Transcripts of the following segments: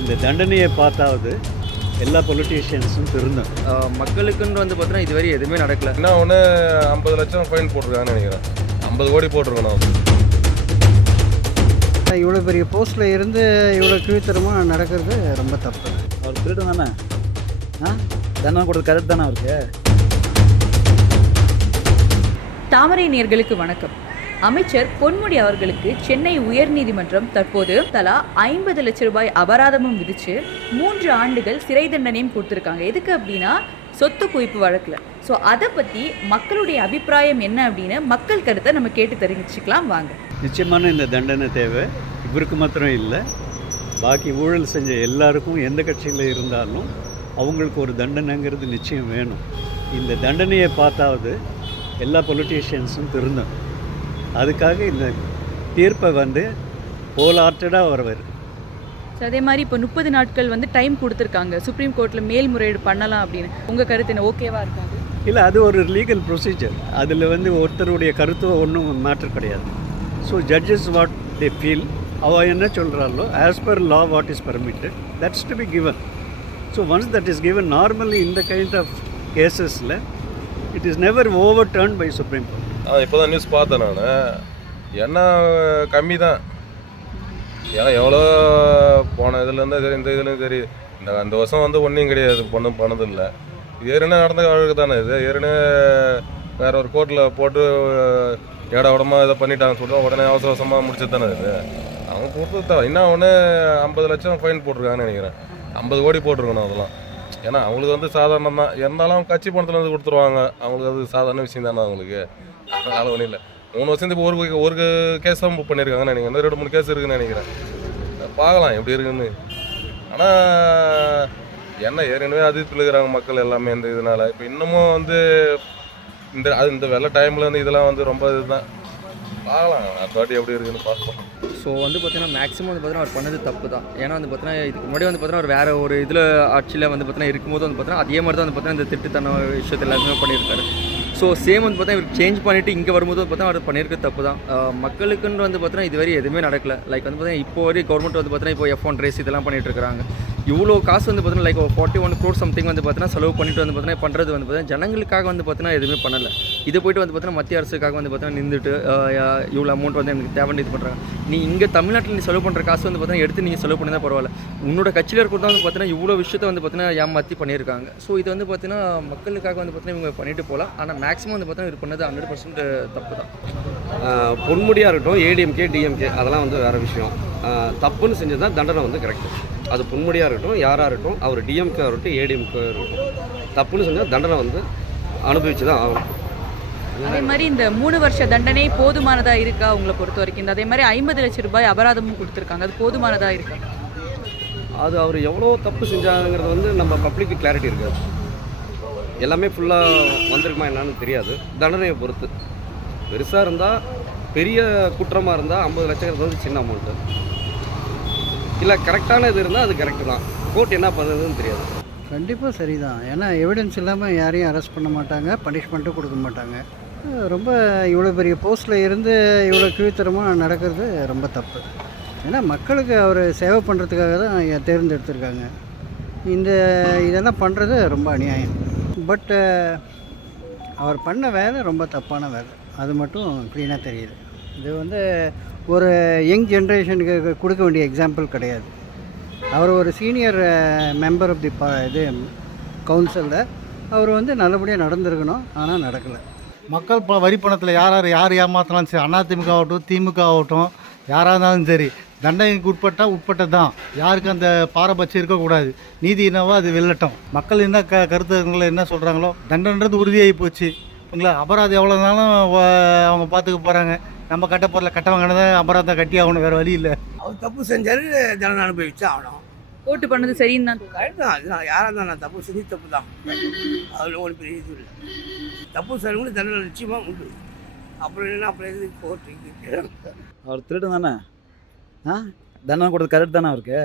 இந்த தண்டனையை பார்த்தாவது எல்லா பொலிட்டீஷியன்ஸும் திருந்தணும் ஆஹ் மக்களுக்குன்னு வந்து பார்த்தீங்கன்னா இதுவரை எதுவுமே நடக்கல. என்ன ஒன்று ஐம்பது லட்சம் ஃபைன் போட்டிருக்காங்கன்னு நினைக்கிறேன். ஐம்பது கோடி போட்டிருக்கணும். இவ்வளோ பெரிய போஸ்ட்டில் இருந்து இவ்வளோ கீழ்த்தரமாக நடக்கிறது ரொம்ப தப்பு. அவர் திருடன் தானே ஆ? தண்டனை கொடுத்து கரெக்ட் தானே அவருக்கு? தாமரை நேர்களுக்கு வணக்கம். அமைச்சர் பொன்முடி அவர்களுக்கு சென்னை உயர்நீதிமன்றம் தற்போது தலா ஐம்பது லட்சம் ரூபாய் அபராதமும் விதிச்சு மூன்று ஆண்டுகள் சிறை தண்டனையும் கொடுத்துருக்காங்க. எதுக்கு அப்படின்னா சொத்து குவிப்பு வழக்கில். ஸோ அதை பற்றி மக்களுடைய அபிப்பிராயம் என்ன அப்படின்னு மக்கள் கருத்தை நம்ம கேட்டு தெரிஞ்சுக்கலாம். வாங்க. நிச்சயமான இந்த தண்டனை தேவை. இவருக்கு மாத்திரம் இல்லை. பாக்கி ஊழல் செஞ்ச எல்லாருக்கும் எந்த கட்சியில் இருந்தாலும் அவங்களுக்கு ஒரு தண்டனைங்கிறது நிச்சயம் வேணும். இந்த தண்டனையை பார்த்தாவது எல்லா பொலிட்டீஷியன்ஸும் திருந்தணும். அதுக்காக இந்த தீர்ப்பை வந்து ஹோல் வருவார். ஸோ அதே மாதிரி இப்போ முப்பது நாட்கள் வந்து டைம் கொடுத்துருக்காங்க. சுப்ரீம் கோர்ட்டில் மேல்முறையீடு பண்ணலாம் அப்படின்னு. உங்கள் கருத்து என்ன? ஓகேவா இருக்காது? இல்லை அது ஒரு லீகல் ப்ரொசீஜர் அதில் வந்து ஒருத்தருடைய கருத்து ஒன்றும் மேட்டர் கிடையாது. So judges what they feel அவள் என்ன சொல்கிறாளோ as per law what is permitted that's to be given so once that is given normally இந்த kind of கேசஸில் it is never overturn by Supreme Court இப்போ தான் news பார்த்தேன் நான். என்ன கம்மி தான் ஏன்னா எவ்வளோ போன இதுலேருந்து சரி இந்த இதுலேயும் சரி. இந்த அந்த வருஷம் வந்து ஒன்றும் கிடையாது பொண்ணும் பண்ணதில்லை. ஏற்கனவே நடந்த வழக்கு தானே இது. ஏற்கனவே வேற ஒரு கோர்ட்டில் போட்டு ஏடா உடமா இதை பண்ணிட்டாங்கன்னு சொல்லிட்டு உடனே அவசர அவசரமாக முடிச்சது தானே இது. அவங்க கொடுத்தது என்ன ஒன்று ஐம்பது லட்சம் ஃபைன் போட்டிருக்காங்கன்னு நினைக்கிறேன். ஐம்பது கோடி போட்டிருக்கணும் அதெல்லாம். ஏன்னா அவங்களுக்கு வந்து சாதாரணம் தான் இருந்தாலும் கட்சி பணத்தில் வந்து கொடுத்துருவாங்க. அவங்களுக்கு அது சாதாரண விஷயம் தானே அவங்களுக்கு. அதனால ஒன்றும் இல்லை. மூணு வருஷம் இப்போ ஒரு ஒரு கேஸ் தான் புக் பண்ணியிருக்காங்கன்னு நினைக்கிறேன். ரெண்டு மூணு கேஸ் இருக்குன்னு நினைக்கிறேன். பார்க்கலாம் எப்படி இருக்குன்னு. ஆனால் என்ன ஏற்கனவே அதிர்ப்பில் இருக்கிறாங்க மக்கள் எல்லாமே இந்த இதனால். இப்போ இன்னமும் வந்து இந்த அது இந்த வெள்ள டைமில் வந்து இதெல்லாம் வந்து ரொம்ப இதுதான். பார்க்கலாம் அடுத்த வாட்டி எப்படி இருக்குன்னு பார்க்கலாம் ஸோ வந்து பார்த்தீங்கன்னா மேக்ஸிமம் வந்து பார்த்தீங்கன்னா அவர் பண்ணது தப்பு தான் ஏன்னா வந்து பார்த்தீங்கன்னா இதுக்கு முன்னாடி வந்து பார்த்தீங்கன்னா அவர் வேற ஒரு இதில் ஆட்சியில் வந்து பார்த்தீங்கன்னா இருக்கும்போது வந்து பார்த்தீங்கன்னா அதே மாதிரி தான் வந்து பார்த்தீங்கன்னா இந்த திட்டுத்தன விஷயத்தை எல்லாருமே பண்ணியிருக்காரு. ஸோ சேம் வந்து பார்த்தா இவர் சேஞ்ச் பண்ணிவிட்டு இங்கே வரும்போது பார்த்தா அவர் பண்ணியிருக்க தப்பு தான் மக்களுக்குன்னு வந்து பார்த்தீங்கன்னா இதுவரை எதுவுமே நடக்கல. லைக் வந்து பார்த்தீங்கன்னா இப்போ வரை கவர்மெண்ட் வந்து பார்த்தீங்கன்னா இப்போ எஃப் ஒன் ரேஸ் இதெல்லாம் பண்ணிட்டு இருக்காங்க. இவ்வளோ காசு வந்து பார்த்தீங்கன்னா like forty one crore something வந்து பார்த்தீங்கன்னா செலவு பண்ணிட்டு வந்து பார்த்தீங்கன்னா பண்ணுறது வந்து பார்த்தீங்கன்னா ஜனங்களுக்காக வந்து பார்த்தீங்கன்னா எதுவுமே பண்ணலை. இது போயிட்டு வந்து பார்த்தீங்கன்னா மத்திய அரசுக்காக வந்து பார்த்தீங்கன்னா நின்றுட்டு இவ்வளோ அமௌண்ட் வந்து எனக்கு தேவைன்னு இது பண்ணுறாங்க நீ இங்கே தமிழ்நாட்டில் நீ செலவு பண்ணுற காசு வந்து பார்த்தீங்கன்னா எடுத்து நீங்கள் செலவு பண்ணி தான் பரவாயில்ல. உன்னோட கட்சியில் இருக்கிறது வந்து பார்த்தீங்கன்னா இவ்வளோ விஷயத்த வந்து பார்த்தீங்கன்னா ஏமாற்றி பண்ணியிருக்காங்க. ஸோ இது வந்து பார்த்தீங்கன்னா மக்களுக்காக வந்து பார்த்தீங்கன்னா இவங்க பண்ணிட்டு போகலாம். ஆனால் மேக்ஸிமம் வந்து பார்த்தீங்கன்னா இது பண்ணது ஹண்ட்ரட் பர்சன்ட் தப்பு தான். பொன்முடியாக இருக்கட்டும் ஏடிஎம்கே டிஎம்கே அதெல்லாம் வந்து வேறு விஷயம். தப்புன்னு செஞ்சது தான் தண்டனை வந்து கரெக்டு அது பொன்முடியாக இருக்கட்டும் யாராக இருக்கட்டும் அவர் டிஎம்கே இருக்கட்டும் ஏடிஎம்கே இருக்கட்டும் தப்புன்னு செஞ்சால் தண்டனை வந்து அனுபவிச்சு தான் ஆகணும். அதே மாதிரி இந்த மூணு வருஷ தண்டனை போதுமானதா இருக்கா உங்களை பொறுத்த வரைக்கும்? இந்த அதே மாதிரி ஐம்பது லட்சம் ரூபாய் அபராதமும் கொடுத்துருக்காங்க. அது போதுமானதா இருக்கா? அது அவர் எவ்வளோ தப்பு செஞ்சாருங்கிறது வந்து நம்ம பப்ளிக்கு கிளாரிட்டி இருக்காது. எல்லாமே ஃபுல்லாக வந்திருக்குமா என்னன்னு தெரியாது. தண்டனையை பொறுத்து. பெருசாக இருந்தால் பெரிய குற்றமாக இருந்தால் ஐம்பது லட்சங்கிறது வந்து சின்ன அமௌண்ட்டு இல்லை கரெக்டான இது இருந்தால் அது கரெக்டு தான். கோர்ட் என்ன பண்ணுறதுன்னு தெரியாது. கண்டிப்பாக சரிதான். ஏன்னா எவிடன்ஸ் இல்லாமல் யாரையும் அரெஸ்ட் பண்ண மாட்டாங்க பனிஷ்மெண்ட்டும் கொடுக்க மாட்டாங்க. ரொம்ப இவ்வளோ பெரிய போஸ்ட்டில் இருந்து இவ்வளோ கீழ்த்தரமாக நடக்கிறது ரொம்ப தப்பு. ஏன்னா மக்களுக்கு அவர் சேவை பண்ணுறதுக்காக தான் தேர்ந்தெடுத்திருக்காங்க. இந்த இதெல்லாம் பண்ணுறது ரொம்ப அநியாயம். பட்டு அவர் பண்ண வேலை ரொம்ப தப்பான வேலை. அது மட்டும் க்ளீனாக தெரியுது. இது வந்து ஒரு யங் ஜென்ரேஷனுக்கு கொடுக்க வேண்டிய எக்ஸாம்பிள் கிடையாது. அவர் ஒரு சீனியர் மெம்பர் ஆஃப் தி பா இது கவுன்சிலில் அவர் வந்து நல்லபடியாக நடந்திருக்கணும். ஆனால் நடக்கலை. மக்கள் ப வரி பணத்தில் யார் யார் யார் ஏமாத்தலாம் சரி அதிமுக ஆகட்டும் திமுக ஆகட்டும் யாராக இருந்தாலும் சரி தண்டனைக்கு உட்பட்டால் உட்பட்டது தான் யாருக்கும் அந்த பாரபட்சம் இருக்கக்கூடாது. நீதி என்னவோ அது வெல்லட்டும். மக்கள் என்ன க கருத்துங்களை என்ன சொல்கிறாங்களோ தண்டனைன்றது உறுதியாகி போச்சு. இல்லைங்களா அபராதம் எவ்வளோனாலும் அவங்க பார்த்துக்க போகிறாங்க நம்ம கட்ட போகிறல கட்டவங்க தான் அபராதம் கட்டி ஆகணும் வேறு வழி இல்லை. அவர் தப்பு செஞ்சார் தண்டனை அனுபவிச்சு ஆகணும். ஓட்டு பண்ணது சரின்னு தான் கரெக்ட் தான். அதுதான் யாராக இருந்தால் நான் தப்பு செஞ்சு தப்பு தான். அதில் ஒரு பெரிய இது இல்லை. தப்பு செய்யணும் தண்டனை நிச்சயமாக உண்டு. அப்புறம் என்ன அப்புறம் எது கோர்ட்டுக்கு அவர் திருடன் தானே? ஆ? தண்டனை கொடுத்தது கரெக்ட் தானே அவருக்கு?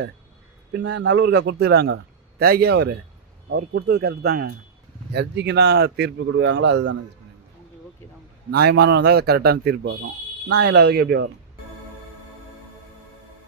பின்ன நல்லூருக்கா கொடுத்துக்கிறாங்க? தேகியா அவர்? அவர் கொடுத்தது கரெக்ட் தாங்க. எதுக்குன்னா தீர்ப்பு கொடுக்குறாங்களோ அதுதானே நியாயமானவங்க தான். கரெக்டான தீர்ப்பு வரும். நான் இல்லாததுக்கு எப்படி வரும்?